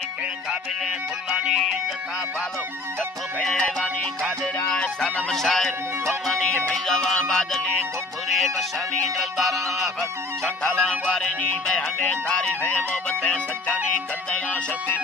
लिखे काबिले कुल्लानी इज्जता पालो जतो भेवानी कादरा सनम शायर कौमानी फिजावा बादली कुकुरे बशामी दरबारा चंठाला ग्वारेनी में हमें तारीफ है मोहब्बत सच्चानी गंदगा शफी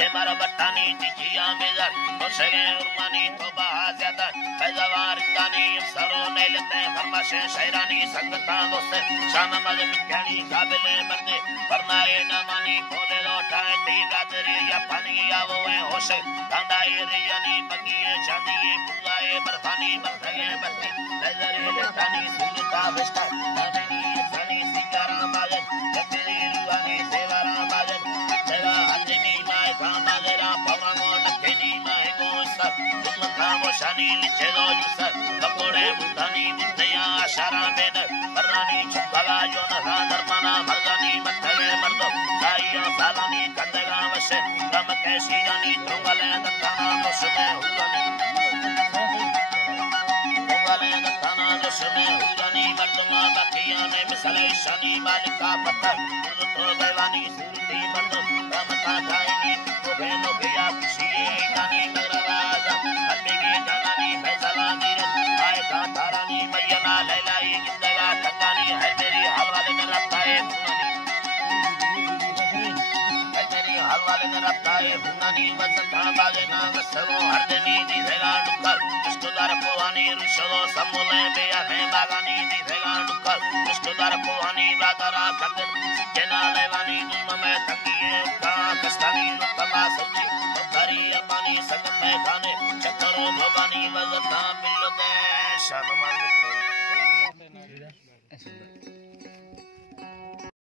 के मर बट्टानी जिया मेजर तो सगे उर्मानी तोबा ज्यादा फैजावा रिंदानी सरो ने लेते फरमाशे शायरानी संगता दोस्त शानमद मिठानी काबिले मर्दे फरमाए नामानी खोले लोटाए तीन रादरी या पानी आवो है होश डांडाए रियानी बगिए चांदी पुलाए बरफानी बरफे बत्ती नजरे लेटानी सुनता विस्तार नामनी सनी सिकारा बाजन जतेरी रुवानी सेवारा बाजन सेवा हजनी माय सामगरा पवनो नकेनी माय गोसर तुमका मोशानी लिचे दो जुसर कपोड़े बुतानी बुतया आशारा बेन बरानी चुकला जो नहा दरमाना मर्दानी मथले मर्दो साइया सालानी कंदगा वशे रम कैसी रानी तुंगले दत्ताना मुसमे हुलानी तुंगले दत्ताना मुसमे हुलानी मर्दमा बकिया में मिसले शनी मालिका पत्थर तो बेवानी सूरती मर्दो रमता खाएगी तो बेनो किया खुशी गानी मगरवाजा हरबेगी जानानी फैसला नीरत आए का तारानी मैया लैलाई जिंदगा ठंगानी है मेरी हलवाले में रफ्ताए हुनानी है मेरी हलवाले में रफ्ताए हुनानी वजन बागे ना वसरो हरदनी दी भेगा डुकर मुस्कुदार कोहानी रुशलो समोले बेया है बागानी दी भेगा डुकर मुस्कुदार कोहानी बादरा कंदन केना लेवानी दुम में तंगिए का कस्तानी नुकमा सच्ची भरी अरमानी संगत में खाने चक्कर भवानी वजता मिलो दे शाम मार